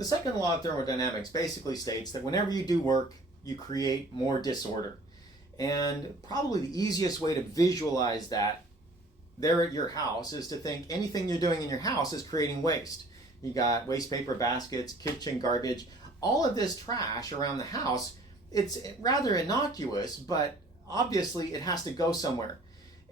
The second law of thermodynamics basically states that whenever you do work, you create more disorder. And probably the easiest way to visualize that there at your house is to think anything you're doing in your house is creating waste. You got waste paper baskets, kitchen garbage, all of this trash around the house. It's rather innocuous, but obviously it has to go somewhere.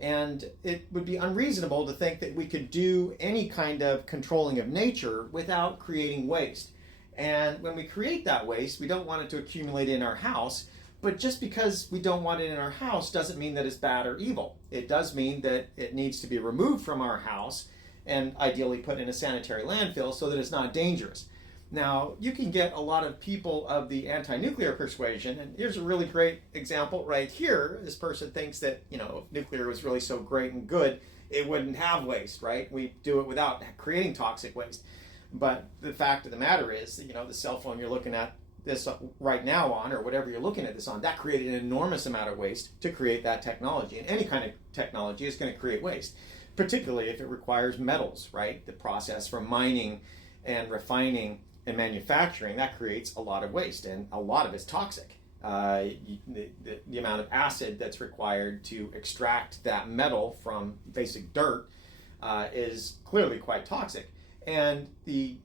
And it would be unreasonable to think that we could do any kind of controlling of nature without creating waste. And when we create that waste, we don't want it to accumulate in our house. But just because we don't want it in our house doesn't mean that it's bad or evil. It does mean that it needs to be removed from our house and ideally put in a sanitary landfill so that it's not dangerous. Now, you can get a lot of people of the anti-nuclear persuasion, and here's a really great example right here. This person thinks that, if nuclear was really so great and good, it wouldn't have waste, right? We do it without creating toxic waste. But the fact of the matter is, the cell phone you're looking at this right now on, or whatever you're looking at this on, that created an enormous amount of waste to create that technology. And any kind of technology is going to create waste, particularly if it requires metals, right? The process from mining and refining and manufacturing, that creates a lot of waste, and a lot of it's toxic. The amount of acid that's required to extract that metal from basic dirt is clearly quite toxic. And the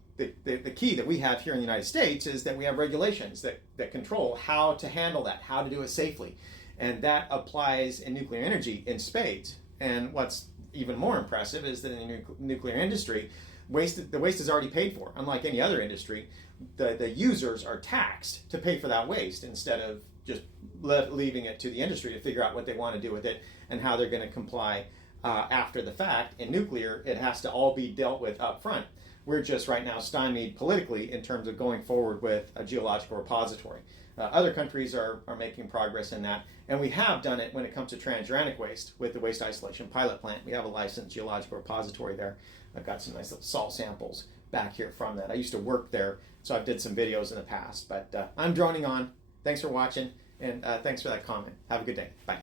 key that we have here in the United States is that we have regulations that control how to handle that, how to do it safely. And that applies in nuclear energy in spades. And what's even more impressive is that in the nuclear industry, the waste is already paid for. Unlike any other industry, the users are taxed to pay for that waste instead of just leaving it to the industry to figure out what they want to do with it and how they're going to comply after the fact. In nuclear, it has to all be dealt with up front. We're just right now stymied politically in terms of going forward with a geological repository. Other countries are making progress in that, and we have done it when it comes to transuranic waste with the waste isolation pilot plant. We have a licensed geological repository there. I've got some nice little salt samples back here from that. I used to work there, so I've did some videos in the past, but I'm droning on. Thanks for watching, and thanks for that comment. Have a good day. Bye.